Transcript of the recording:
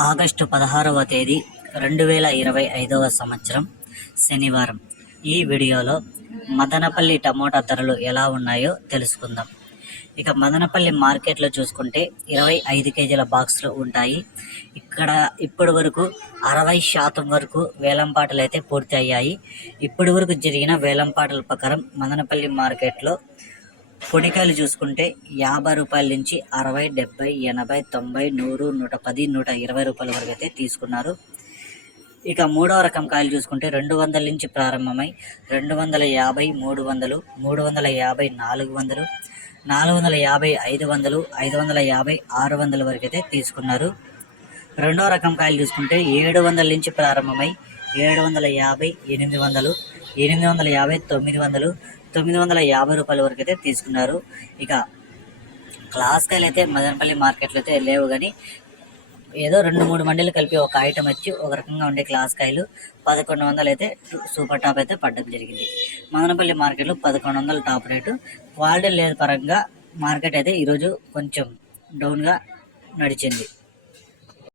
August 16వ తేదీ 2025వ సంవత్సరం శనివారం. ఈ వీడియోలో మదనపల్లి టమోటా ధరలు ఎలా ఉన్నాయో తెలుసుకుందాం. ఇక మదనపల్లి మార్కెట్లో చూసుకుంటే 25 కేజీల బాక్సులు ఉంటాయి. ఇక్కడ ఇప్పటి వరకు 60% వరకు వేలంపాటలు అయితే పూర్తి అయ్యాయి. ఇప్పటి వరకు జరిగిన వేలంపాటల ప్రకారం మదనపల్లి మార్కెట్లో పొడికాయలు చూసుకుంటే 50 రూపాయల నుంచి 60, 70, 80, 90, 100, 110, 120 రూపాయల వరకు అయితే తీసుకున్నారు. ఇక మూడవ రకం కాయలు చూసుకుంటే 200 నుంచి ప్రారంభమై 250, 300, 350, 400, 450, 500, 550, 600 వరకు అయితే తీసుకున్నారు. రెండవ రకం కాయలు చూసుకుంటే 700 నుంచి ప్రారంభమై 750, 800, 850, 900, 950 రూపాయల వరకు అయితే తీసుకున్నారు. ఇక క్లాస్ కాయలు అయితే మదనపల్లి మార్కెట్లో అయితే లేవు, కానీ ఏదో 2-3 మండీలు కలిపి ఒక ఐటమ్ వచ్చి ఒక రకంగా ఉండే క్లాస్ కాయలు 1100 అయితే సూపర్ టాప్ అయితే పడడం జరిగింది. మదనపల్లి మార్కెట్లో 1100 టాప్ రేటు. క్వాలిటీ లేదు పరంగా మార్కెట్ అయితే ఈరోజు కొంచెం డౌన్గా నడిచింది.